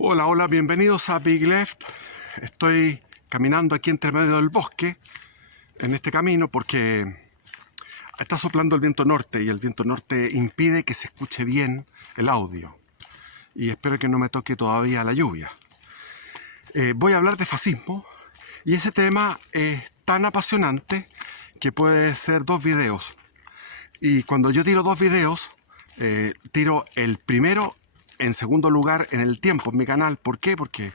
Hola, hola, bienvenidos a Big Left. Estoy caminando aquí entre medio del bosque, en este camino, porque está soplando el viento norte y el viento norte impide que se escuche bien el audio. Y espero que no me toque todavía la lluvia. Voy a hablar de fascismo y ese tema es tan apasionante que puede ser 2 videos. Y cuando yo tiro 2 videos, tiro el primero en segundo lugar en el tiempo en mi canal. ¿Por qué? Porque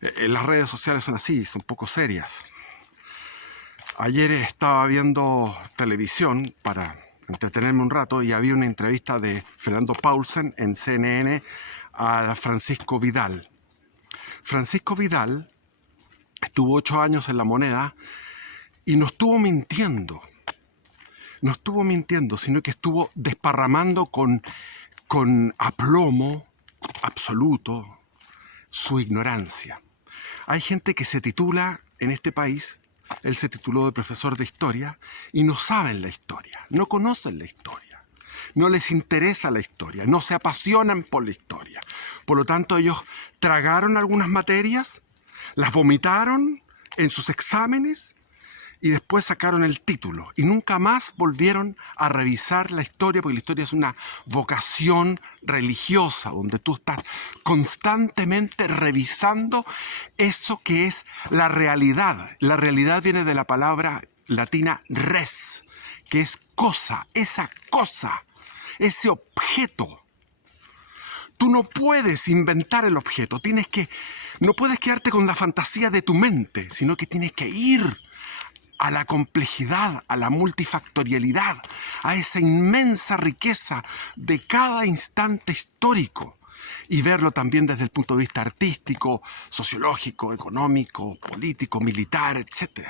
las redes sociales son así, son poco serias. Ayer estaba viendo televisión para entretenerme un rato y había una entrevista de Fernando Paulsen en CNN a Francisco Vidal. Francisco Vidal estuvo 8 años en La Moneda y no estuvo mintiendo. No estuvo mintiendo, sino que estuvo desparramando con aplomo absoluto su ignorancia. Hay gente que se titula en este país, él se tituló de profesor de historia y no saben la historia, no conocen la historia, no les interesa la historia, no se apasionan por la historia. Por lo tanto, ellos tragaron algunas materias, las vomitaron en sus exámenes y después sacaron el título y nunca más volvieron a revisar la historia, porque la historia es una vocación religiosa donde tú estás constantemente revisando eso que es la realidad. La realidad viene de la palabra latina res, que es cosa, esa cosa, ese objeto. Tú no puedes inventar el objeto, no puedes quedarte con la fantasía de tu mente, sino que tienes que ir a la complejidad, a la multifactorialidad, a esa inmensa riqueza de cada instante histórico y verlo también desde el punto de vista artístico, sociológico, económico, político, militar, etc.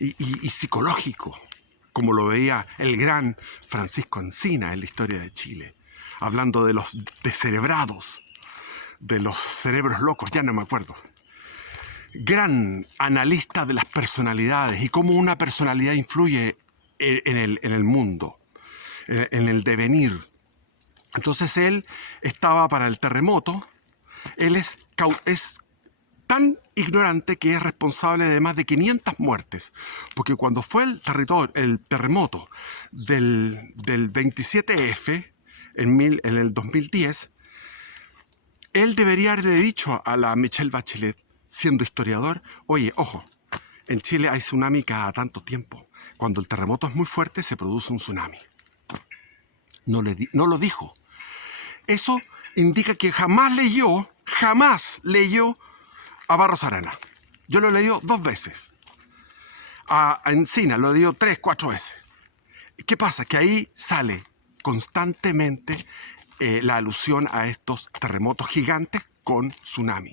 Y psicológico, como lo veía el gran Francisco Encina en la historia de Chile, hablando de los descerebrados, de los cerebros locos, ya no me acuerdo. Gran analista de las personalidades y cómo una personalidad influye en el mundo, en el devenir. Entonces él estaba para el terremoto. Él es tan ignorante que es responsable de más de 500 muertes. Porque cuando fue el terremoto del 27F en el 2010, él debería haberle dicho a la Michelle Bachelet, siendo historiador, oye, ojo, en Chile hay tsunami cada tanto tiempo. Cuando el terremoto es muy fuerte, se produce un tsunami. No lo dijo. Eso indica que jamás leyó a Barros Arana. Yo lo he leído 2 veces. A Encina lo he leído 3, 4 veces. ¿Qué pasa? Que ahí sale constantemente la alusión a estos terremotos gigantes con tsunami.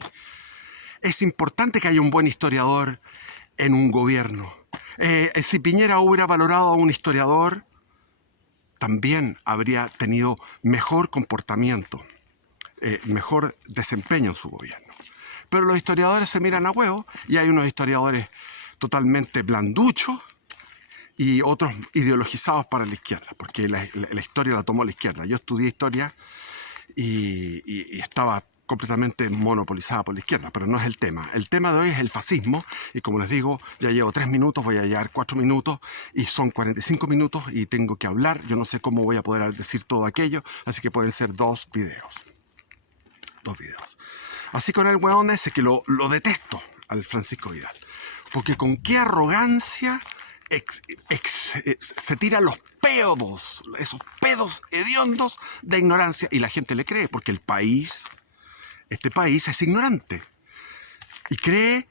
Es importante que haya un buen historiador en un gobierno. Si Piñera hubiera valorado a un historiador, también habría tenido mejor comportamiento, mejor desempeño en su gobierno. Pero los historiadores se miran a huevo y hay unos historiadores totalmente blanduchos y otros ideologizados para la izquierda, porque la historia la tomó la izquierda. Yo estudié historia y estaba completamente monopolizada por la izquierda, pero no es el tema. El tema de hoy es el fascismo y como les digo, ya llevo 3 minutos, voy a llevar 4 minutos y son 45 minutos y tengo que hablar. Yo no sé cómo voy a poder decir todo aquello, así que pueden ser 2 videos. 2 videos. Así con el hueón ese que lo detesto, al Francisco Vidal, porque con qué arrogancia se tira los pedos, esos pedos hediondos de ignorancia y la gente le cree, porque este país es ignorante y cree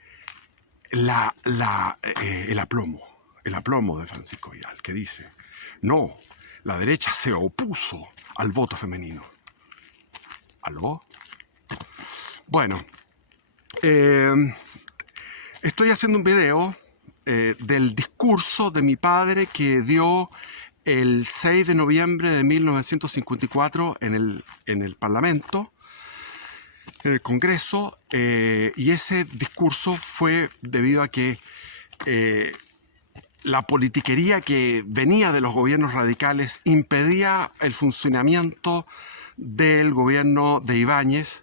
el aplomo de Francisco Vidal, que dice, no, la derecha se opuso al voto femenino. ¿Aló? Bueno, estoy haciendo un video del discurso de mi padre que dio el 6 de noviembre de 1954 en el Parlamento, en el Congreso, y ese discurso fue debido a que la politiquería que venía de los gobiernos radicales impedía el funcionamiento del gobierno de Ibáñez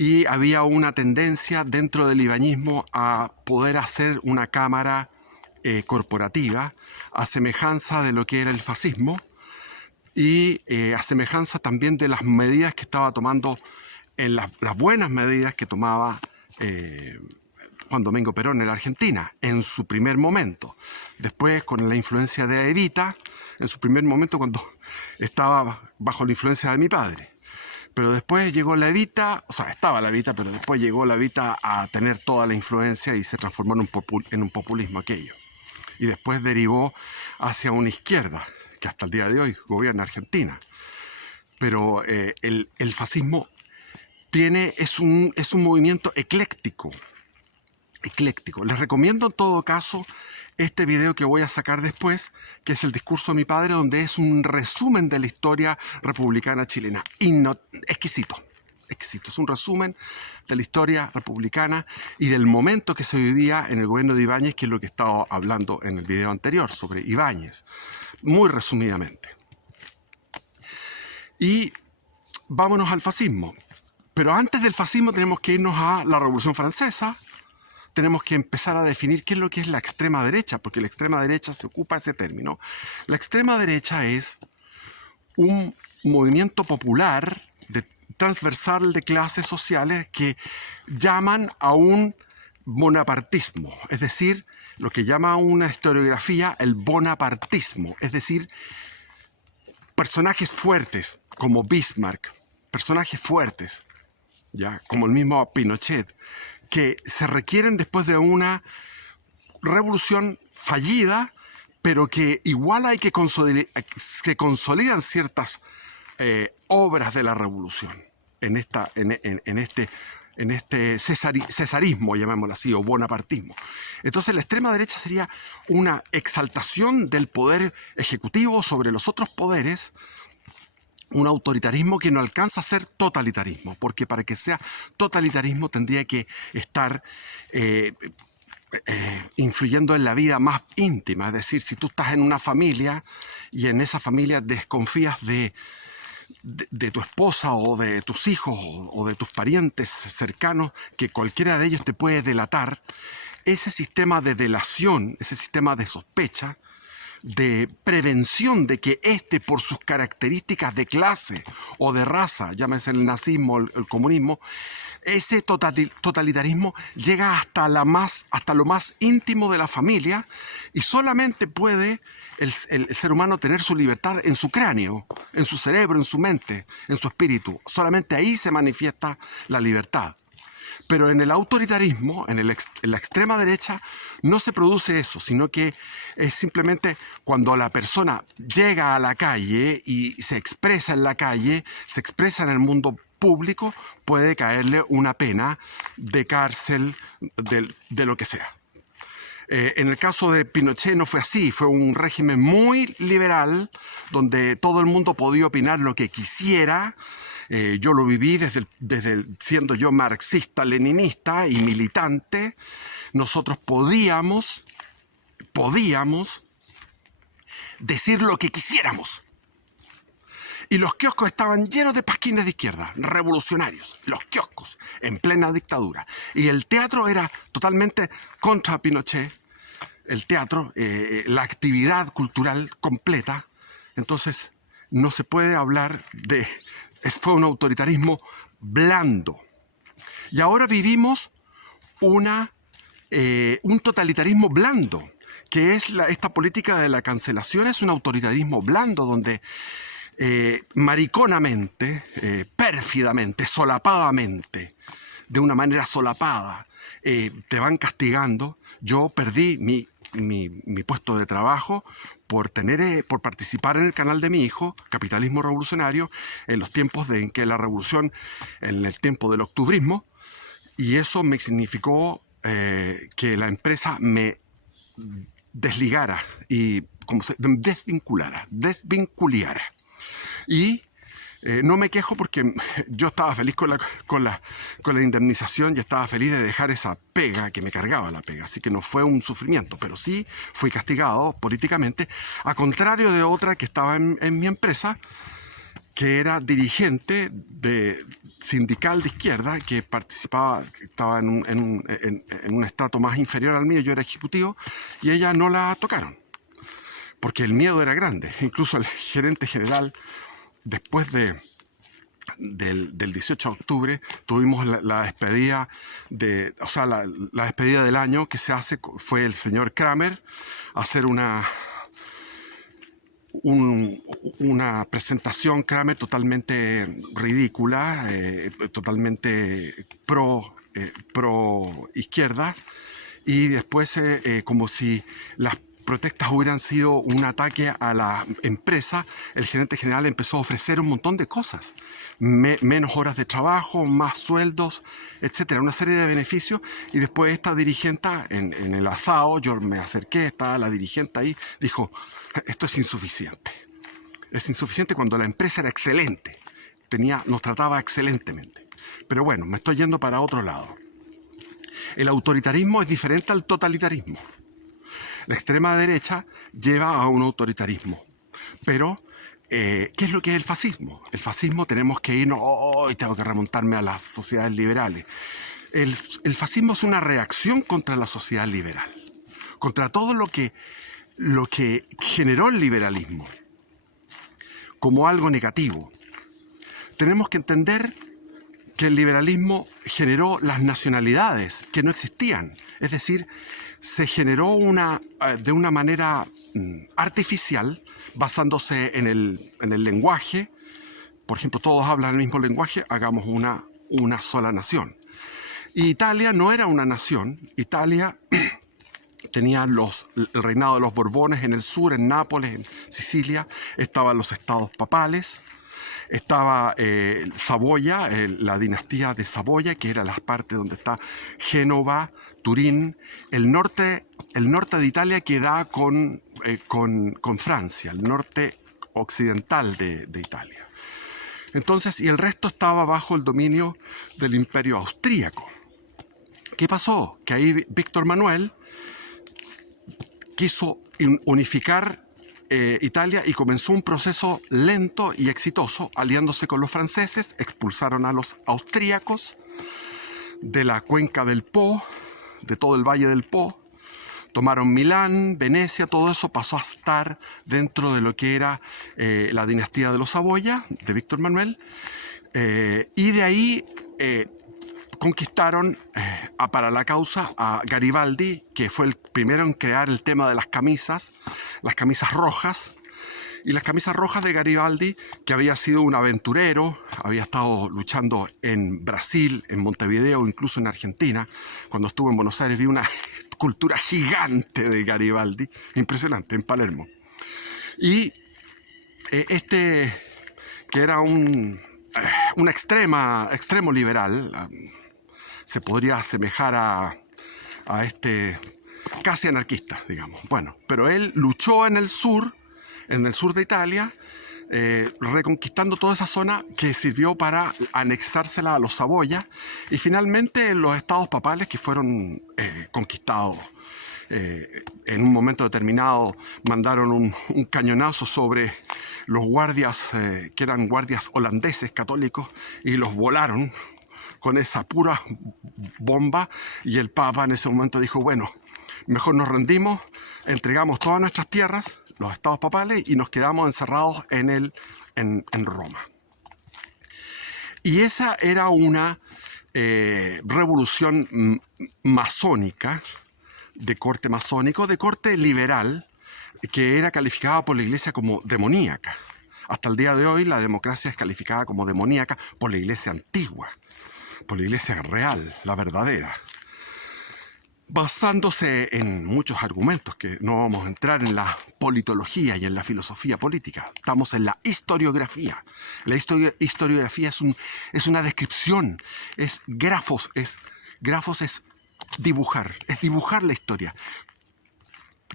y había una tendencia dentro del ibañismo a poder hacer una cámara corporativa a semejanza de lo que era el fascismo y a semejanza también de las medidas que estaba tomando, en las buenas medidas que tomaba Juan Domingo Perón en la Argentina, en su primer momento. Después, con la influencia de Evita, en su primer momento cuando estaba bajo la influencia de mi padre. Pero después llegó la Evita, o sea, estaba la Evita, pero después llegó la Evita a tener toda la influencia y se transformó en un populismo aquello. Y después derivó hacia una izquierda, que hasta el día de hoy gobierna Argentina. Pero el fascismo es un movimiento ecléctico. Les recomiendo en todo caso este video que voy a sacar después, que es el discurso de mi padre, donde es un resumen de la historia republicana chilena. Exquisito. Es un resumen de la historia republicana y del momento que se vivía en el gobierno de Ibáñez, que es lo que estaba hablando en el video anterior sobre Ibáñez, muy resumidamente. Y vámonos al fascismo. Pero antes del fascismo tenemos que irnos a la Revolución Francesa. Tenemos que empezar a definir qué es lo que es la extrema derecha, porque la extrema derecha se ocupa ese término. La extrema derecha es un movimiento popular transversal de clases sociales que llaman a un bonapartismo, es decir, lo que llama una historiografía el bonapartismo, es decir, personajes fuertes como Bismarck, personajes fuertes, ya como el mismo Pinochet, que se requieren después de una revolución fallida, pero que igual hay que consolidan ciertas obras de la revolución en este cesarismo, llamémoslo así, o bonapartismo. Entonces la extrema derecha sería una exaltación del poder ejecutivo sobre los otros poderes, un autoritarismo que no alcanza a ser totalitarismo, porque para que sea totalitarismo tendría que estar influyendo en la vida más íntima. Es decir, si tú estás en una familia y en esa familia desconfías de tu esposa o de tus hijos o de tus parientes cercanos, que cualquiera de ellos te puede delatar, ese sistema de delación, ese sistema de sospecha, de prevención de que por sus características de clase o de raza, llámese el nazismo, el comunismo, ese totalitarismo llega hasta lo más íntimo de la familia y solamente puede el ser humano tener su libertad en su cráneo, en su cerebro, en su mente, en su espíritu. Solamente ahí se manifiesta la libertad. Pero en el autoritarismo, en la extrema derecha, no se produce eso, sino que es simplemente cuando la persona llega a la calle y se expresa en la calle, se expresa en el mundo público, puede caerle una pena de cárcel, de lo que sea. En el caso de Pinochet no fue así, fue un régimen muy liberal, donde todo el mundo podía opinar lo que quisiera. Yo lo viví desde siendo yo marxista, leninista y militante. Nosotros podíamos decir lo que quisiéramos. Y los kioscos estaban llenos de pasquines de izquierda, revolucionarios, los kioscos, en plena dictadura. Y el teatro era totalmente contra Pinochet, el teatro, la actividad cultural completa. Entonces, no se puede hablar fue un autoritarismo blando. Y ahora vivimos un totalitarismo blando, que es esta política de la cancelación, es un autoritarismo blando donde mariconamente, pérfidamente, solapadamente, de una manera solapada, te van castigando. Yo perdí mi puesto de trabajo por participar en el canal de mi hijo, Capitalismo Revolucionario, en los tiempos en que la revolución, en el tiempo del octubrismo, y eso me significó que la empresa me desligara y desvinculara. Y no me quejo porque yo estaba feliz con la indemnización y estaba feliz de dejar esa pega que me cargaba la pega. Así que no fue un sufrimiento, pero sí fui castigado políticamente, a contrario de otra que estaba en mi empresa, que era dirigente sindical de izquierda, que participaba, que estaba en un estrato más inferior al mío. Yo era ejecutivo, y ella no la tocaron, porque el miedo era grande. Incluso el gerente general, después del 18 de octubre, tuvimos la despedida la despedida del año que se hace, fue el señor Kramer a hacer una presentación, Kramer, totalmente ridícula, totalmente pro izquierda, y después como si las protestas hubieran sido un ataque a la empresa, el gerente general empezó a ofrecer un montón de cosas. Menos horas de trabajo, más sueldos, etcétera, una serie de beneficios. Y después esta dirigente en el asado, yo me acerqué, estaba la dirigente ahí, dijo: esto es insuficiente. Es insuficiente cuando la empresa era excelente, nos trataba excelentemente. Pero bueno, me estoy yendo para otro lado. El autoritarismo es diferente al totalitarismo. La extrema derecha lleva a un autoritarismo. Pero, ¿qué es lo que es el fascismo? El fascismo, tenemos que irnos, tengo que remontarme a las sociedades liberales. El fascismo es una reacción contra la sociedad liberal, contra todo lo que generó el liberalismo como algo negativo. Tenemos que entender que el liberalismo generó las nacionalidades que no existían. Es decir, se generó de una manera artificial, basándose en el lenguaje. Por ejemplo, todos hablan el mismo lenguaje, hagamos una sola nación. Y Italia no era una nación. Italia tenía el reinado de los Borbones en el sur, en Nápoles, en Sicilia. Estaban los estados papales. Estaba Saboya, la dinastía de Saboya, que era la parte donde está Génova, Turín. El norte de Italia que da con Francia, el norte occidental de Italia. Entonces, y el resto estaba bajo el dominio del Imperio Austríaco. ¿Qué pasó? Que ahí Víctor Manuel quiso unificar Italia y comenzó un proceso lento y exitoso, aliándose con los franceses. Expulsaron a los austríacos de la cuenca del Po, de todo el valle del Po. Tomaron Milán, Venecia, todo eso pasó a estar dentro de lo que era la dinastía de los Saboya, de Víctor Manuel. Y de ahí conquistaron para la causa a Garibaldi, que fue el primero en crear el tema de las camisas rojas. Y las camisas rojas de Garibaldi, que había sido un aventurero, había estado luchando en Brasil, en Montevideo, incluso en Argentina. Cuando estuve en Buenos Aires vi una escultura gigante de Garibaldi, impresionante, en Palermo. Y que era un extremo liberal, se podría asemejar a casi anarquista, digamos. Bueno, pero él luchó en el sur de Italia, reconquistando toda esa zona que sirvió para anexársela a los Saboya, y finalmente los estados papales que fueron conquistados. En un momento determinado mandaron un cañonazo sobre los guardias, que eran guardias holandeses católicos, y los volaron con esa pura bomba, y el Papa en ese momento dijo: bueno, mejor nos rendimos, entregamos todas nuestras tierras, los estados papales, y nos quedamos encerrados en Roma. Y esa era una revolución masónica, de corte masónico, de corte liberal, que era calificada por la Iglesia como demoníaca. Hasta el día de hoy la democracia es calificada como demoníaca por la Iglesia antigua, por la Iglesia real, la verdadera, basándose en muchos argumentos que no vamos a entrar en la politología y en la filosofía política. Estamos en la historiografía. La historiografía es una descripción, es grafos, es dibujar la historia,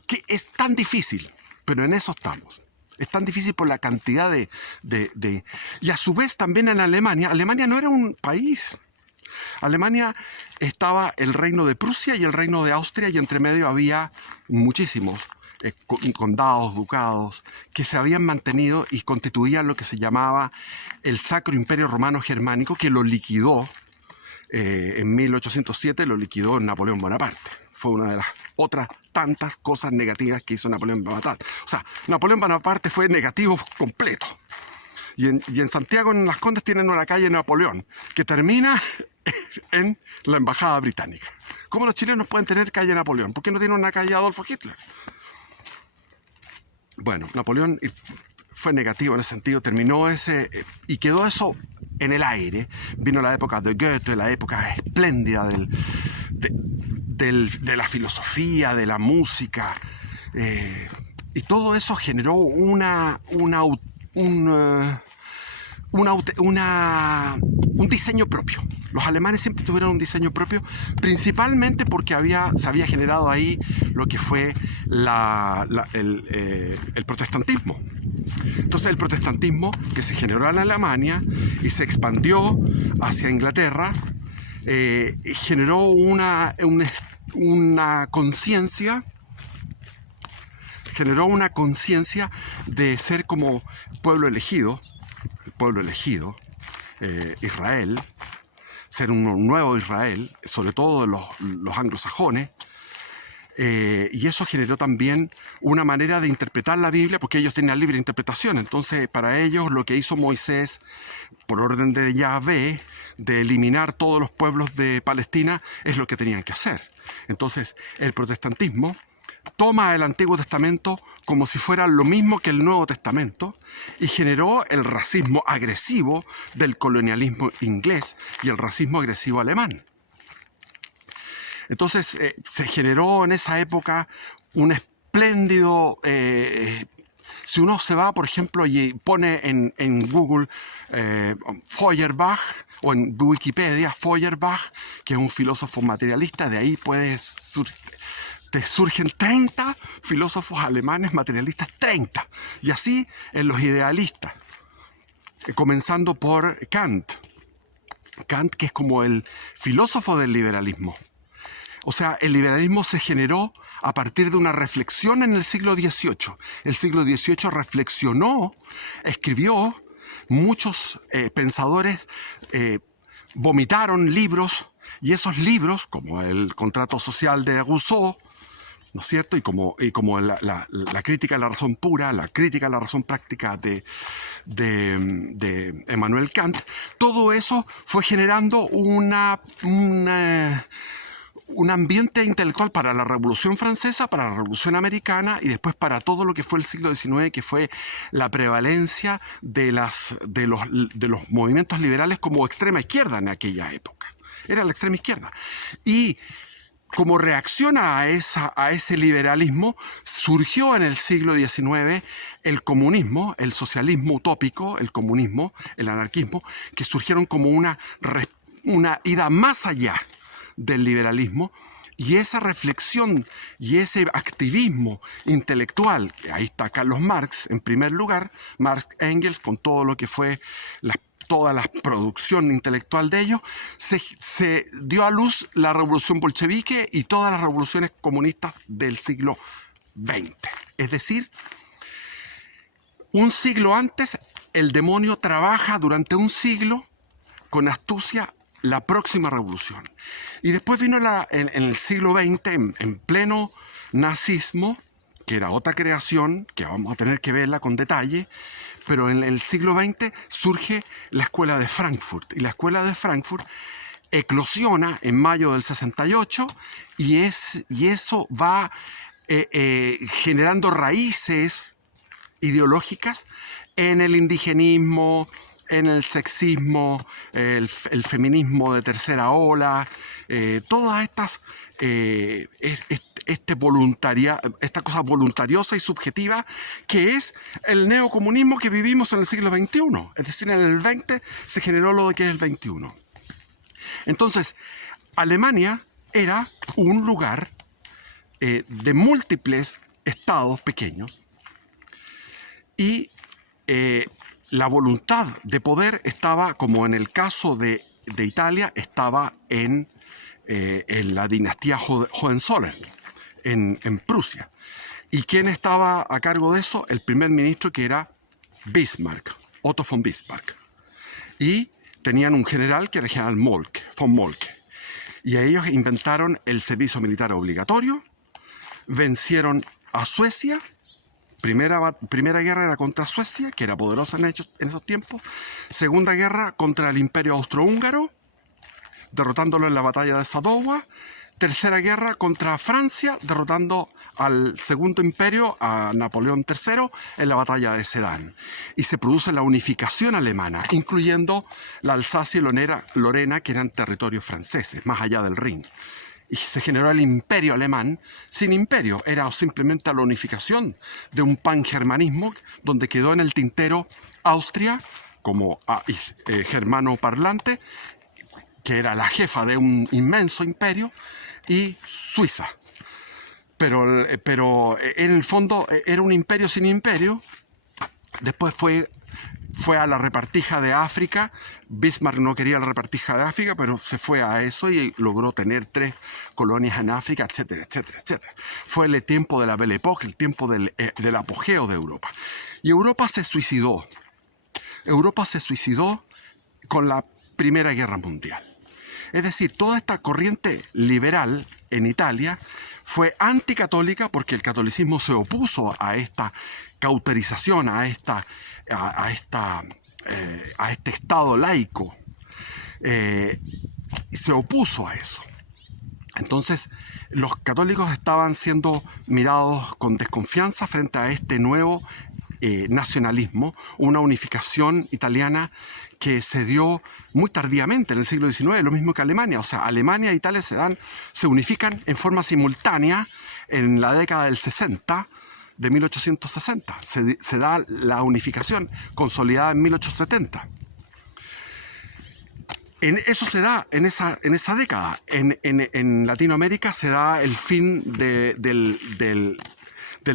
que es tan difícil, pero en eso estamos. Es tan difícil por la cantidad Y a su vez también en Alemania no era un país. Alemania estaba el reino de Prusia y el reino de Austria, y entre medio había muchísimos condados, ducados, que se habían mantenido y constituían lo que se llamaba el Sacro Imperio Romano Germánico, que lo liquidó en 1807, lo liquidó Napoleón Bonaparte. Fue una de las otras tantas cosas negativas que hizo Napoleón Bonaparte. O sea, Napoleón Bonaparte fue negativo completo. Y en Santiago, en Las Condes, tienen una calle Napoleón, que termina en la Embajada Británica. ¿Cómo los chilenos pueden tener calle Napoleón? ¿Por qué no tienen una calle Adolfo Hitler? Bueno, Napoleón fue negativo en ese sentido, terminó y quedó eso en el aire. Vino la época de Goethe, la época espléndida de la filosofía, de la música, y todo eso generó un diseño propio. Los alemanes siempre tuvieron un diseño propio, principalmente porque se había generado ahí lo que fue el protestantismo. Entonces el protestantismo, que se generó en Alemania y se expandió hacia Inglaterra, generó una conciencia de ser como pueblo elegido, el pueblo elegido, Israel, ser un nuevo Israel, sobre todo los anglosajones. Y eso generó también una manera de interpretar la Biblia, porque ellos tenían libre interpretación. Entonces, para ellos, lo que hizo Moisés, por orden de Yahvé, de eliminar todos los pueblos de Palestina, es lo que tenían que hacer. Entonces, el protestantismo toma el Antiguo Testamento como si fuera lo mismo que el Nuevo Testamento y generó el racismo agresivo del colonialismo inglés y el racismo agresivo alemán. Entonces se generó en esa época un espléndido... si uno se va, por ejemplo, y pone en Google Feuerbach, o en Wikipedia Feuerbach, que es un filósofo materialista, de ahí te surgen 30 filósofos alemanes materialistas, 30. Y así en los idealistas, comenzando por Kant. Kant, que es como el filósofo del liberalismo. O sea, el liberalismo se generó a partir de una reflexión en el siglo XVIII. El siglo XVIII reflexionó, escribió, muchos pensadores vomitaron libros, y esos libros, como el Contrato Social de Rousseau, ¿no es cierto? Y como la crítica a la razón pura, la crítica a la razón práctica de Emmanuel Kant, todo eso fue generando un ambiente intelectual para la Revolución Francesa, para la Revolución Americana y después para todo lo que fue el siglo XIX, que fue la prevalencia de los movimientos liberales como extrema izquierda en aquella época. Era la extrema izquierda. Y como reacción a ese liberalismo, surgió en el siglo XIX el comunismo, el socialismo utópico, el comunismo, el anarquismo, que surgieron como una ida más allá del liberalismo, y esa reflexión y ese activismo intelectual, que ahí está Carlos Marx en primer lugar, Marx, Engels, con todo lo que fue toda la producción intelectual de ellos, se dio a luz la revolución bolchevique y todas las revoluciones comunistas del siglo XX. Es decir, un siglo antes, el demonio trabaja durante un siglo con astucia la próxima revolución. Y después vino en el siglo XX, en pleno nazismo, que era otra creación, que vamos a tener que verla con detalle, pero en el siglo XX surge la Escuela de Frankfurt. Y la Escuela de Frankfurt eclosiona en mayo del 68 y eso va generando raíces ideológicas en el indigenismo, en el sexismo, el feminismo de tercera ola, todas estas esta cosa voluntariosa y subjetiva que es el neocomunismo que vivimos en el siglo XXI. Es decir, en el XX se generó lo que es el XXI. Entonces, Alemania era un lugar de múltiples estados pequeños y la voluntad de poder estaba, como en el caso de Italia, estaba en la dinastía Hohenzollern, en Prusia. ¿Y quién estaba a cargo de eso? El primer ministro, que era Bismarck, Otto von Bismarck. Y tenían un general que era el general Moltke, von Moltke. Y ellos inventaron el servicio militar obligatorio, vencieron a Suecia. Primera guerra era contra Suecia, que era poderosa en esos tiempos. Segunda guerra contra el Imperio Austrohúngaro, derrotándolo en la batalla de Sadowa. Tercera guerra contra Francia, derrotando al Segundo Imperio, a Napoleón III, en la batalla de Sedan. Y se produce la unificación alemana, incluyendo la Alsacia y Lorena, que eran territorios franceses, más allá del Rin. Y se generó el imperio alemán sin imperio. Era simplemente la unificación de un pangermanismo donde quedó en el tintero Austria como germano parlante, que era la jefa de un inmenso imperio, y Suiza. Pero en el fondo era un imperio sin imperio. Después fue a la repartija de África. Bismarck no quería la repartija de África, pero se fue a eso y logró tener 3 colonias en África, etcétera, etcétera, etcétera. Fue el tiempo de la Belle Époque, el tiempo del apogeo de Europa. Y Europa se suicidó. Europa se suicidó con la Primera Guerra Mundial. Es decir, toda esta corriente liberal en Italia fue anticatólica porque el catolicismo se opuso a esta cauterización, a este Estado laico. Se opuso a eso. Entonces, los católicos estaban siendo mirados con desconfianza frente a este nuevo nacionalismo, una unificación italiana que se dio muy tardíamente en el siglo XIX, lo mismo que Alemania. O sea, Alemania e Italia se unifican en forma simultánea en la década del 60, de 1860. Se da la unificación consolidada en 1870. Eso se da en esa década. En Latinoamérica se da el fin del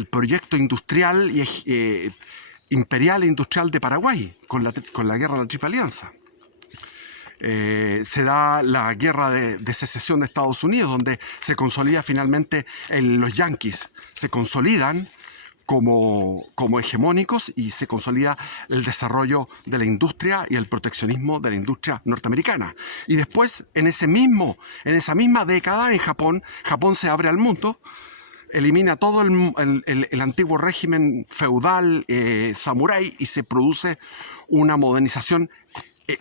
proyecto industrial y imperial e industrial de Paraguay con la guerra de la Triple Alianza. Se da la guerra de secesión de Estados Unidos, donde se consolida finalmente los yanquis, se consolidan como hegemónicos y se consolida el desarrollo de la industria y el proteccionismo de la industria norteamericana. Y después, en esa misma década, en Japón se abre al mundo, elimina todo el antiguo régimen feudal samurái y se produce una modernización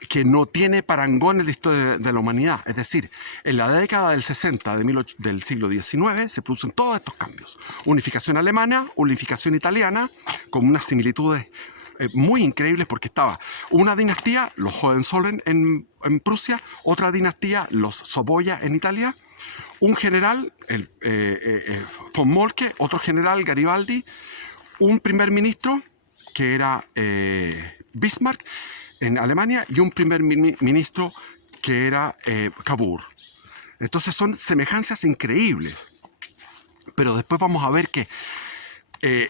que no tiene parangón en la historia de la humanidad. Es decir, en la década del 60 del siglo XIX se producen todos estos cambios. Unificación alemana, unificación italiana, con unas similitudes muy increíbles, porque estaba una dinastía, los Hohenzollern en Prusia, otra dinastía, los Savoia en Italia, un general, von Moltke, otro general, Garibaldi, un primer ministro, que era Bismarck, en Alemania, y un primer ministro que era Cavour. Entonces son semejanzas increíbles. Pero después vamos a ver que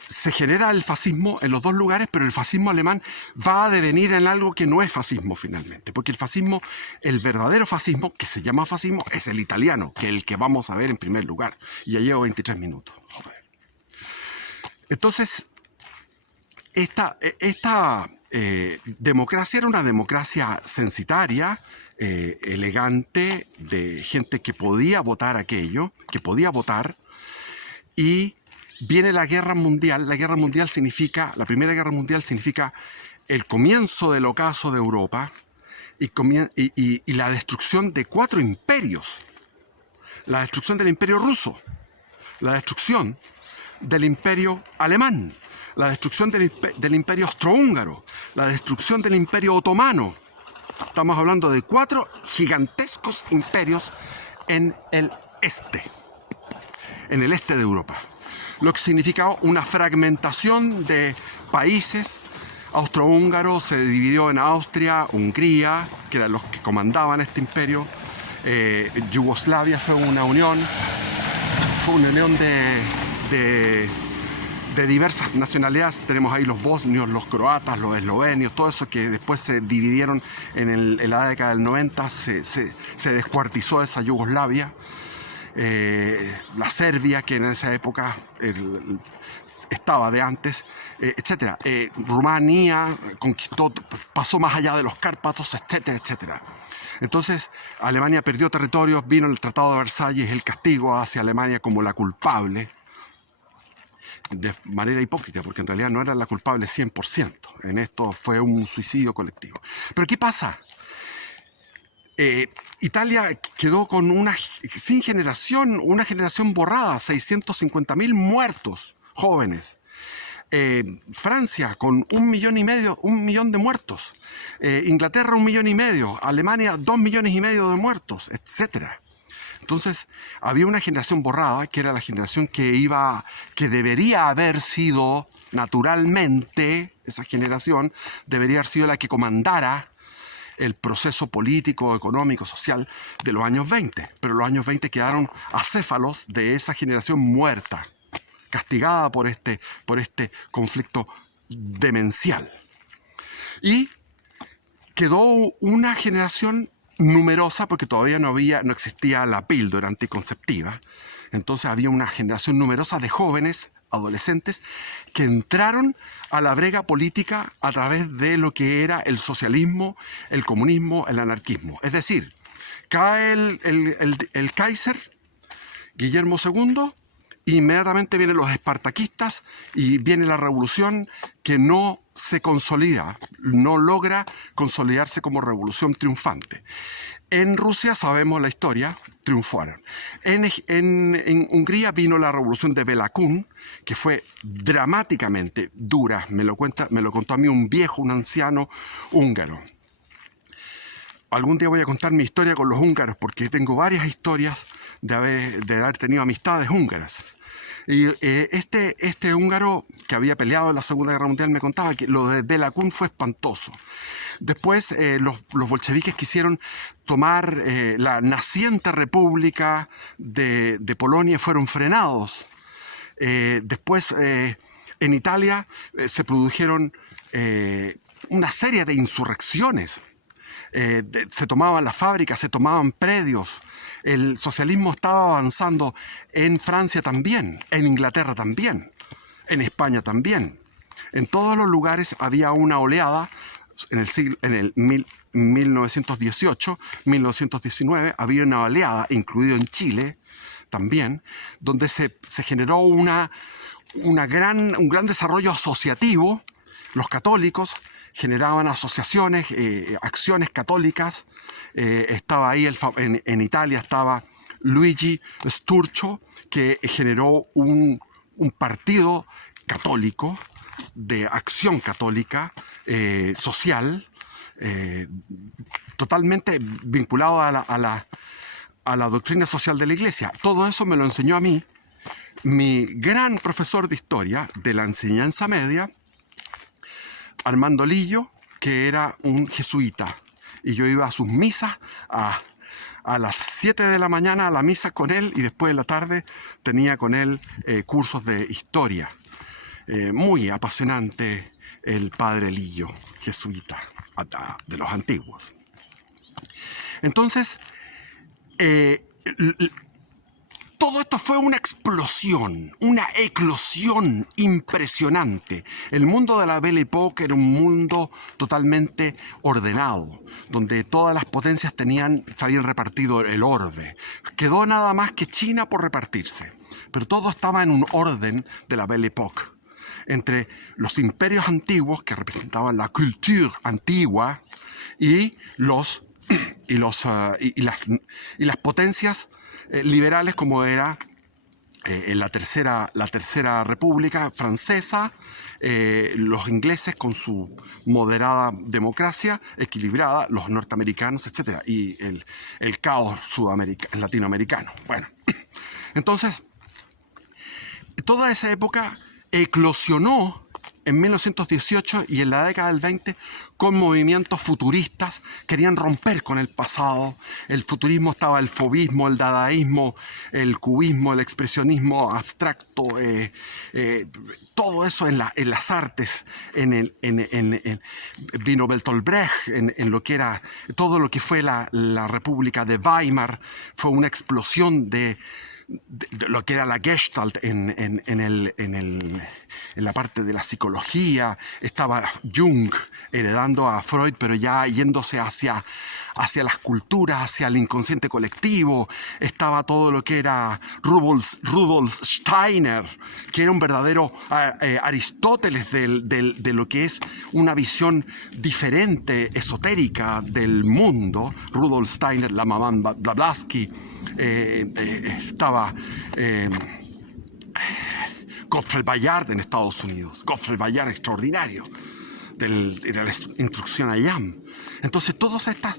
se genera el fascismo en los dos lugares, pero el fascismo alemán va a devenir en algo que no es fascismo finalmente. Porque el verdadero fascismo, que se llama fascismo, es el italiano, que es el que vamos a ver en primer lugar. Y ya llevo 23 minutos. Joder. Entonces, esta democracia era una democracia censitaria, elegante, de gente que podía votar aquello, que podía votar, y viene la Guerra Mundial. La Primera Guerra Mundial significa el comienzo del ocaso de Europa y la destrucción de 4 imperios. La destrucción del Imperio Ruso, la destrucción del Imperio Alemán, la destrucción del Imperio Austrohúngaro, la destrucción del Imperio Otomano. Estamos hablando de 4 gigantescos imperios en el este de Europa. Lo que significaba una fragmentación de países. Austrohúngaro se dividió en Austria, Hungría, que eran los que comandaban este imperio. Yugoslavia fue una unión de diversas nacionalidades. Tenemos ahí los bosnios, los croatas, los eslovenios, todo eso que después se dividieron en la década del 90, se descuartizó esa Yugoslavia. la Serbia, que en esa época estaba de antes, etcétera. Rumanía conquistó, pasó más allá de los Cárpatos, etcétera, etcétera. Entonces, Alemania perdió territorios, vino el Tratado de Versalles, el castigo hacia Alemania como la culpable, de manera hipócrita, porque en realidad no era la culpable 100%. En esto fue un suicidio colectivo. Pero ¿qué pasa? Italia quedó con sin generación, una generación borrada, 650.000 muertos jóvenes. Francia con 1,5 millones, 1 millón de muertos. Inglaterra 1,5 millones. Alemania 2,5 millones de muertos, etc. Entonces había una generación borrada, que era la generación que debería haber sido naturalmente, esa generación debería haber sido la que comandara el proceso político, económico, social de los años 20. Pero los años 20 quedaron acéfalos de esa generación muerta, castigada por este conflicto demencial. Y quedó una generación numerosa, porque todavía no existía la píldora anticonceptiva. Entonces había una generación numerosa de jóvenes, adolescentes, que entraron a la brega política a través de lo que era el socialismo, el comunismo, el anarquismo. Es decir, cae el Kaiser, Guillermo II, inmediatamente vienen los espartaquistas y viene la revolución, que no se consolida, no logra consolidarse como revolución triunfante. En Rusia, sabemos la historia, triunfaron. En Hungría vino la revolución de Béla Kun, que fue dramáticamente dura. Me lo contó a mí un anciano húngaro. Algún día voy a contar mi historia con los húngaros, porque tengo varias historias de haber tenido amistades húngaras. Y este húngaro, que había peleado en la Segunda Guerra Mundial, me contaba que lo de Béla Kun fue espantoso. Después los bolcheviques quisieron tomar la naciente república de Polonia y fueron frenados. Después en Italia se produjeron una serie de insurrecciones. Se tomaban las fábricas, se tomaban predios. El socialismo estaba avanzando en Francia también, en Inglaterra también, en España también. En todos los lugares había una oleada. En el 1918, 1919, había una oleada, incluido en Chile también, donde se generó un gran desarrollo asociativo. Los católicos generaban asociaciones, acciones católicas. Estaba ahí, en Italia estaba Luigi Sturzo, que generó un partido católico, de acción católica, social, totalmente vinculado a la doctrina social de la Iglesia. Todo eso me lo enseñó a mí mi gran profesor de historia de la enseñanza media, Armando Lillo, que era un jesuita. Y yo iba a sus misas a las 7 de la mañana, a la misa con él, y después de la tarde tenía con él cursos de historia. Muy apasionante el padre Lillo, jesuita, de los antiguos. Entonces, todo esto fue una explosión, una eclosión impresionante. El mundo de la Belle Époque era un mundo totalmente ordenado, donde todas las potencias se habían repartido el orbe. Quedó nada más que China por repartirse, pero todo estaba en un orden de la Belle Époque. Entre los imperios antiguos, que representaban la cultura antigua, y las potencias liberales, como era en la tercera República Francesa, los ingleses con su moderada democracia equilibrada, los norteamericanos, etc. Y el caos latinoamericano. Bueno, entonces, toda esa época eclosionó en 1918 y en la década del 20 con movimientos futuristas, querían romper con el pasado. El futurismo estaba el fauvismo, el dadaísmo, el cubismo, el expresionismo abstracto, todo eso en las artes, vino Bertolt Brecht, en lo que era todo lo que fue la República de Weimar, fue una explosión de lo que era la Gestalt en la parte de la psicología. Estaba Jung heredando a Freud, pero ya yéndose hacia las culturas, hacia el inconsciente colectivo. Estaba todo lo que era Rudolf Steiner, que era un verdadero Aristóteles de lo que es una visión diferente, esotérica del mundo. Rudolf Steiner, la Madame Blavatsky, estaba Godfrey Bayard en Estados Unidos. Godfrey Bayard extraordinario, de la instrucción Ayam. Entonces todas estas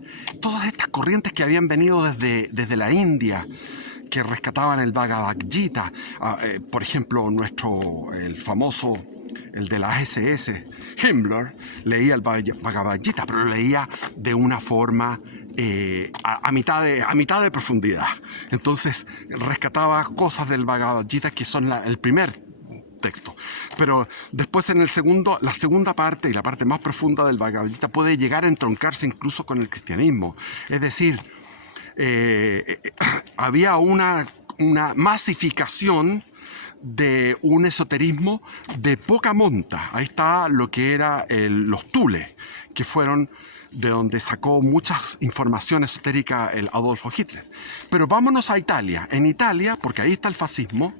corrientes que habían venido desde la India, que rescataban el Bhagavad Gita, por ejemplo el famoso, el de la SS, Himmler, leía el Bhagavad Gita, pero lo leía de una forma a mitad de profundidad. Entonces rescataba cosas del Bhagavad Gita que son el primer texto, pero después la segunda parte y la parte más profunda del Bhagavad Gita puede llegar a entroncarse incluso con el cristianismo. Es decir, había una masificación de un esoterismo de poca monta. Ahí está lo que era los Thules, que fueron de donde sacó muchas informaciones esotéricas el Adolfo Hitler. Pero vámonos a Italia. En Italia, porque ahí está el fascismo,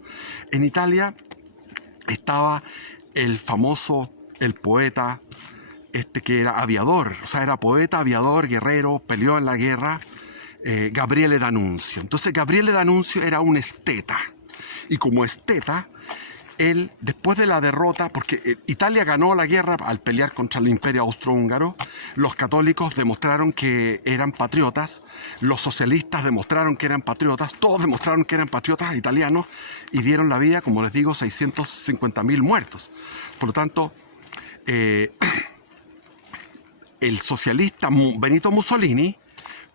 en Italia estaba el poeta, que era aviador, o sea, era poeta, aviador, guerrero, peleó en la guerra, Gabriele D'Annunzio. Entonces Gabriele D'Annunzio era un esteta, y como esteta, él, después de la derrota, porque Italia ganó la guerra al pelear contra el Imperio Austrohúngaro, los católicos demostraron que eran patriotas, los socialistas demostraron que eran patriotas, todos demostraron que eran patriotas italianos y dieron la vida, como les digo, 650.000 muertos. Por lo tanto, el socialista Benito Mussolini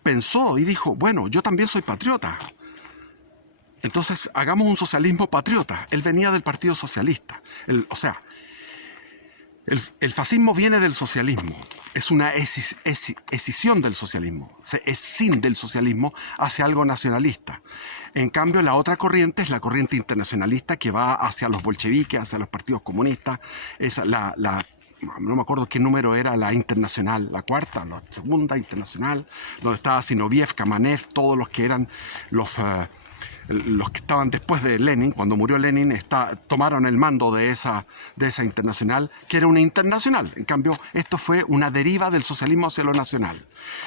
pensó y dijo, bueno, yo también soy patriota. Entonces, hagamos un socialismo patriota. Él venía del Partido Socialista. El fascismo viene del socialismo. Es una escisión del socialismo. Se escinde del socialismo hacia algo nacionalista. En cambio, la otra corriente es la corriente internacionalista que va hacia los bolcheviques, hacia los partidos comunistas. No me acuerdo qué número era la internacional, la cuarta, la segunda internacional, donde estaba Zinoviev, Kamenev, todos los que eran los que estaban después de Lenin. Cuando murió Lenin, tomaron el mando de esa internacional, que era una internacional. En cambio, esto fue una deriva del socialismo hacia lo nacional.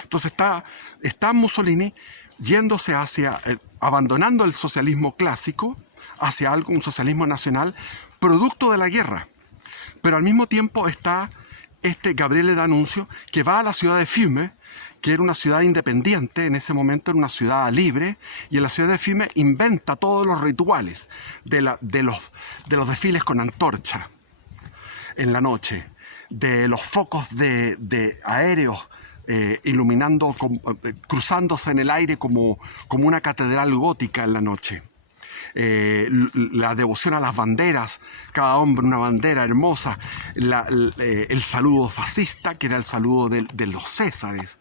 Entonces está Mussolini yéndose abandonando el socialismo clásico hacia un socialismo nacional, producto de la guerra. Pero al mismo tiempo está Gabriele D'Annunzio, que va a la ciudad de Fiume, que era una ciudad independiente, en ese momento era una ciudad libre, y en la ciudad de Fiume inventa todos los rituales de los desfiles con antorcha en la noche, de los focos de aéreos iluminando, cruzándose en el aire como una catedral gótica en la noche. La devoción a las banderas, cada hombre una bandera hermosa, el saludo fascista, que era el saludo de los Césares,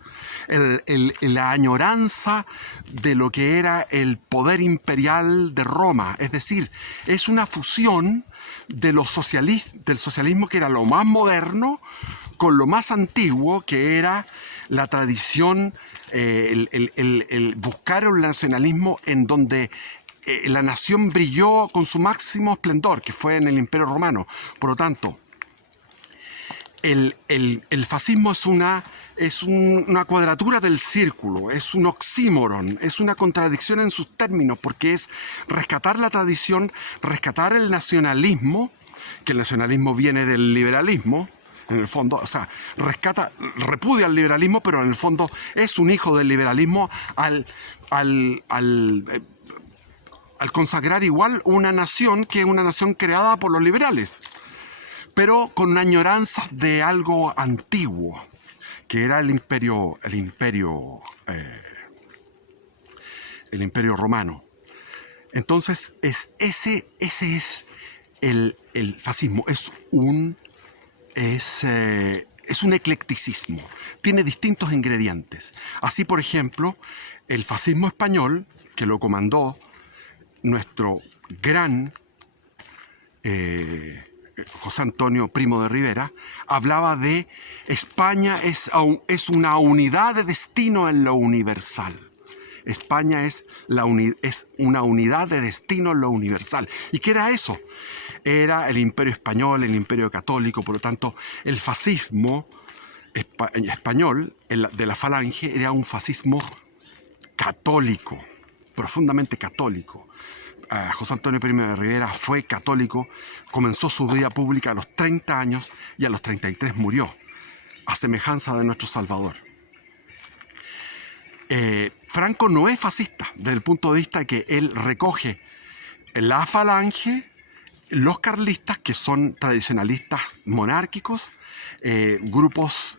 la añoranza de lo que era el poder imperial de Roma. Es decir, es una fusión del socialismo, que era lo más moderno, con lo más antiguo, que era la tradición, el buscar un nacionalismo en donde la nación brilló con su máximo esplendor, que fue en el Imperio Romano. Por lo tanto, el fascismo es una cuadratura del círculo, es un oxímoron, es una contradicción en sus términos, porque es rescatar la tradición, rescatar el nacionalismo, que el nacionalismo viene del liberalismo, en el fondo, o sea, repudia al liberalismo, pero en el fondo es un hijo del liberalismo al consagrar igual una nación que es una nación creada por los liberales. pero con añoranzas de algo antiguo, que era el imperio romano. Entonces, ese es el fascismo. Es un eclecticismo. Tiene distintos ingredientes. Así, por ejemplo, el fascismo español, que lo comandó nuestro gran José Antonio Primo de Rivera, hablaba de España es una unidad de destino en lo universal. España es una unidad de destino en lo universal. ¿Y qué era eso? Era el imperio español, el imperio católico. Por lo tanto, el fascismo español de la Falange era un fascismo católico, profundamente católico. José Antonio Primo de Rivera fue católico, comenzó su vida pública a los 30 años y a los 33 murió, a semejanza de nuestro Salvador. Franco no es fascista, desde el punto de vista que él recoge la Falange, los carlistas, que son tradicionalistas monárquicos, grupos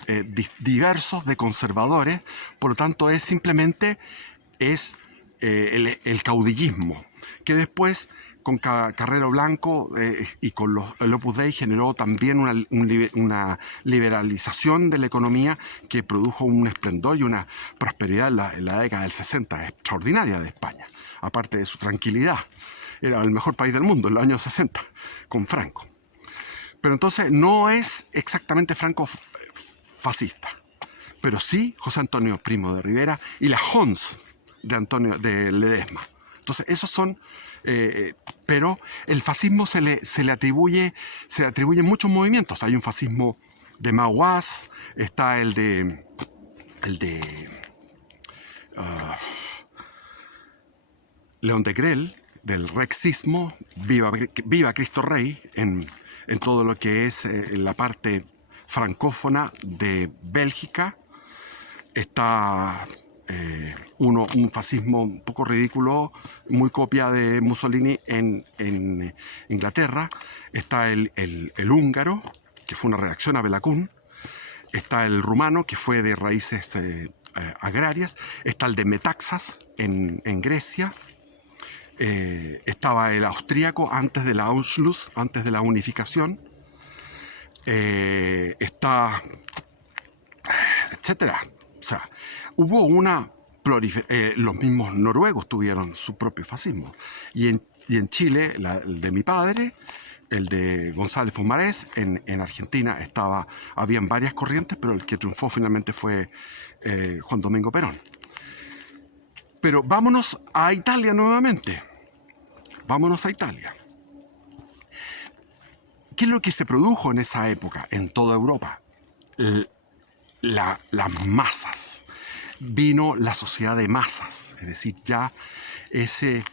diversos de conservadores. Por lo tanto, es simplemente el caudillismo, que después con Carrero Blanco y con el Opus Dei generó también una liberalización de la economía que produjo un esplendor y una prosperidad en la década del 60 extraordinaria de España, aparte de su tranquilidad. Era el mejor país del mundo en los años 60, con Franco. Pero entonces no es exactamente Franco fascista, pero sí José Antonio Primo de Rivera y la Hons de Ledesma. Entonces esos son... pero el fascismo se le atribuyen muchos movimientos. Hay un fascismo de Mahuas, está el de León de Grell, del rexismo, viva Cristo Rey, en todo lo que es la parte francófona de Bélgica. Está un fascismo un poco ridículo, muy copia de Mussolini en Inglaterra. Está el húngaro, que fue una reacción a Belaún. Está el rumano, que fue de raíces agrarias. Está el de Metaxas en Grecia. Estaba el austríaco antes de la Anschluss, antes de la unificación. Está... etcétera. O sea, hubo una los mismos noruegos tuvieron su propio fascismo. Y en Chile, el de mi padre, el de González Fumarés, en Argentina habían varias corrientes, pero el que triunfó finalmente fue Juan Domingo Perón. Pero vámonos a Italia nuevamente. Vámonos a Italia. ¿Qué es lo que se produjo en esa época en toda Europa? Las masas. Vino la sociedad de masas, es decir, ya esa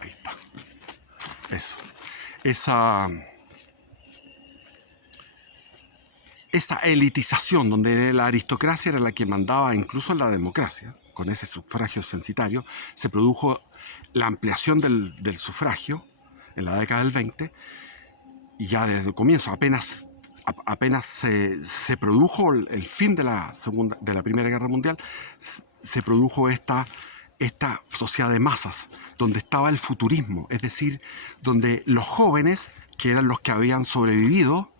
ahí está, eso, esa elitización donde la aristocracia era la que mandaba incluso en la democracia, con ese sufragio censitario, se produjo la ampliación del sufragio en la década del 20, y ya desde el comienzo apenas se produjo el fin de la Primera Guerra Mundial, se produjo esta sociedad de masas, donde estaba el futurismo, es decir, donde los jóvenes, que eran los que habían sobrevivido,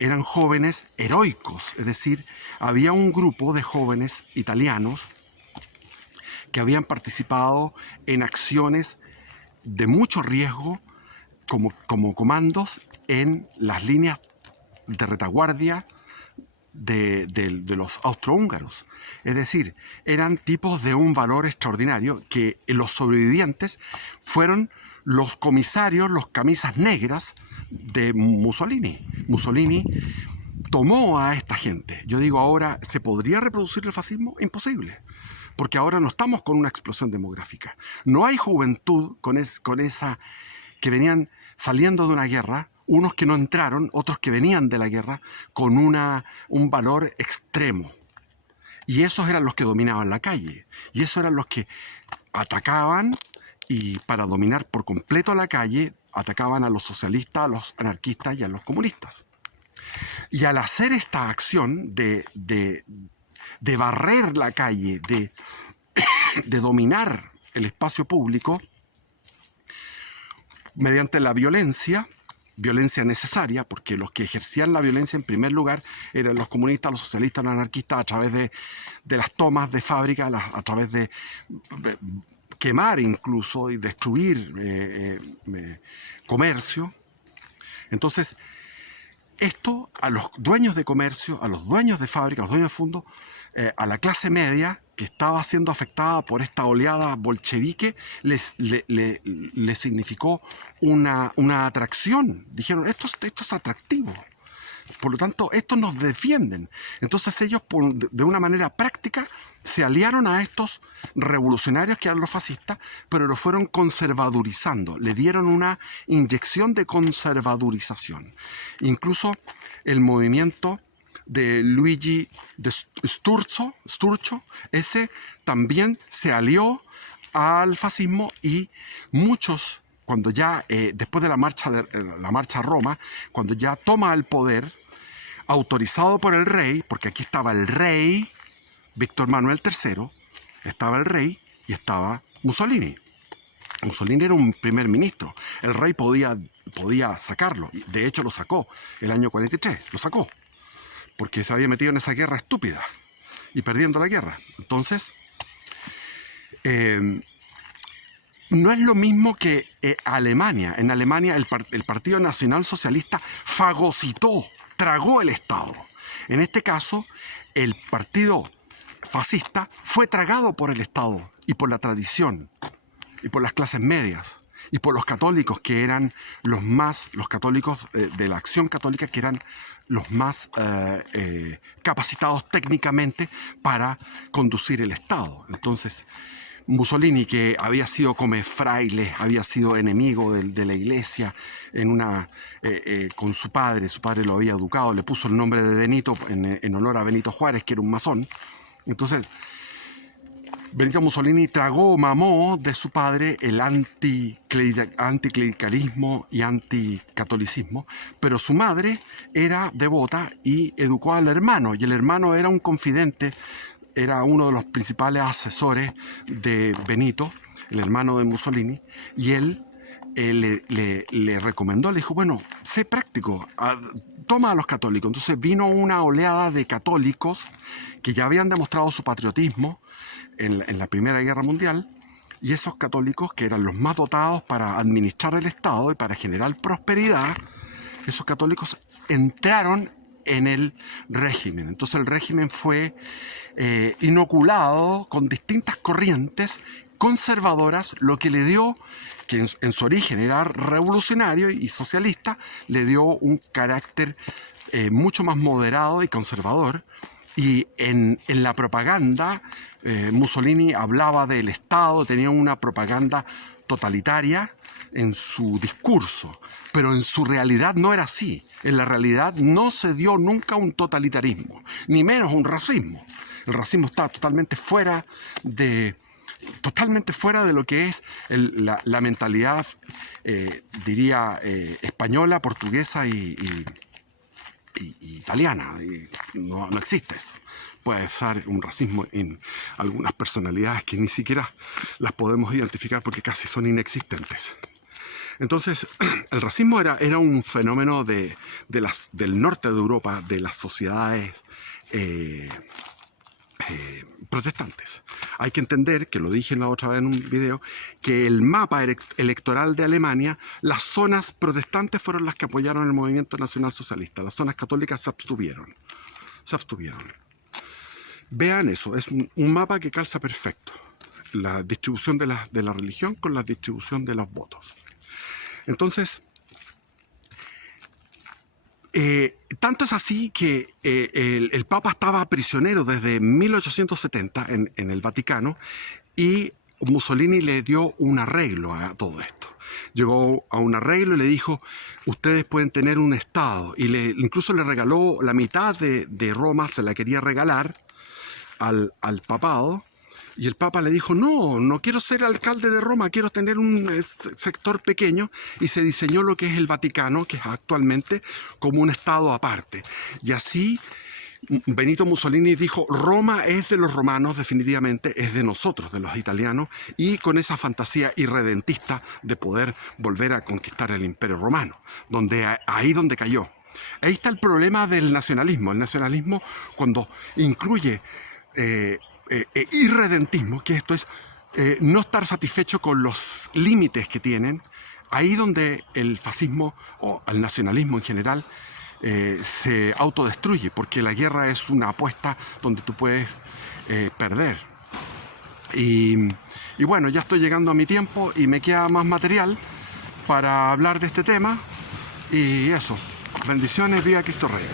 eran jóvenes heroicos, es decir, había un grupo de jóvenes italianos que habían participado en acciones de mucho riesgo como comandos en las líneas de retaguardia de los austrohúngaros. Es decir, eran tipos de un valor extraordinario, que los sobrevivientes fueron los comisarios, los camisas negras de Mussolini. Mussolini tomó a esta gente. Yo digo, ahora, ¿se podría reproducir el fascismo? Imposible. Porque ahora no estamos con una explosión demográfica. No hay juventud con esa que venían saliendo de una guerra, unos que no entraron, otros que venían de la guerra, con un valor extremo. Y esos eran los que dominaban la calle. Y esos eran los que atacaban y para dominar por completo la calle, atacaban a los socialistas, a los anarquistas y a los comunistas. Y al hacer esta acción de barrer la calle, de dominar el espacio público, mediante la violencia necesaria, porque los que ejercían la violencia en primer lugar eran los comunistas, los socialistas, los anarquistas, a través de las tomas de fábricas, a través de quemar incluso y destruir comercio. Entonces, esto a los dueños de comercio, a los dueños de fábrica, a los dueños de fondos, a la clase media que estaba siendo afectada por esta oleada bolchevique, les significó una atracción. Dijeron, esto es atractivo. Por lo tanto, estos nos defienden. Entonces ellos, de una manera práctica, se aliaron a estos revolucionarios que eran los fascistas, pero lo fueron conservadurizando. Le dieron una inyección de conservadurización. Incluso el movimiento de Luigi de Sturzo, ese también se alió al fascismo, y muchos, cuando ya, después de la marcha a Roma, cuando ya toma el poder, autorizado por el rey, porque aquí estaba el rey, Víctor Manuel III, estaba el rey y estaba Mussolini. Mussolini era un primer ministro. El rey podía sacarlo. De hecho, lo sacó el año 43. Lo sacó. Porque se había metido en esa guerra estúpida y perdiendo la guerra. Entonces, no es lo mismo que Alemania. En Alemania el Partido Nacional Socialista fagocitó, tragó el Estado. En este caso, el partido fascista fue tragado por el Estado y por la tradición y por las clases medias y por los católicos, que eran los católicos de la Acción Católica, que eran los más capacitados técnicamente para conducir el Estado. Entonces, Mussolini, que había sido come fraile, había sido enemigo de la iglesia, con su padre lo había educado, le puso el nombre de Benito en honor a Benito Juárez, que era un masón. Entonces, Benito Mussolini mamó de su padre el anticlericalismo y anticatolicismo, pero su madre era devota y educó al hermano, y el hermano era un confidente, era uno de los principales asesores de Benito, el hermano de Mussolini, y él le recomendó, le dijo, bueno, sé práctico, toma a los católicos. Entonces vino una oleada de católicos que ya habían demostrado su patriotismo en la Primera Guerra Mundial, y esos católicos, que eran los más dotados para administrar el Estado y para generar prosperidad, esos católicos entraron en el régimen. Entonces el régimen fue inoculado con distintas corrientes conservadoras, lo que le dio, que en su origen era revolucionario y socialista, le dio un carácter mucho más moderado y conservador. Y en la propaganda, Mussolini hablaba del Estado, tenía una propaganda totalitaria en su discurso, pero en su realidad no era así. En la realidad no se dio nunca un totalitarismo, ni menos un racismo. El racismo está totalmente fuera de lo que es la mentalidad, diría, española, portuguesa y italiana. No existe eso. Puede ser un racismo en algunas personalidades que ni siquiera las podemos identificar porque casi son inexistentes. Entonces, el racismo era un fenómeno del norte de Europa, de las sociedades protestantes. Hay que entender, que lo dije la otra vez en un video, que el mapa electoral de Alemania, las zonas protestantes fueron las que apoyaron el movimiento nacional socialista. Las zonas católicas se abstuvieron. Vean eso, es un mapa que calza perfecto. La distribución de la religión con la distribución de los votos. Entonces, tanto es así que el Papa estaba prisionero desde 1870 en el Vaticano, y Mussolini le dio un arreglo a todo esto. Llegó a un arreglo y le dijo, ustedes pueden tener un Estado, y incluso le regaló la mitad de Roma, se la quería regalar al papado, Y el Papa le dijo, no, no quiero ser alcalde de Roma, quiero tener un sector pequeño, y se diseñó lo que es el Vaticano, que es actualmente como un estado aparte. Y así Benito Mussolini dijo, Roma es de los romanos, definitivamente es de nosotros, de los italianos, y con esa fantasía irredentista de poder volver a conquistar el Imperio Romano, ahí donde cayó. Ahí está el problema del nacionalismo. El nacionalismo, cuando incluye irredentismo, que esto es no estar satisfecho con los límites que tienen, ahí donde el fascismo o el nacionalismo en general se autodestruye, porque la guerra es una apuesta donde tú puedes perder. Y bueno, ya estoy llegando a mi tiempo y me queda más material para hablar de este tema. Y eso, bendiciones, viva Cristo Rey.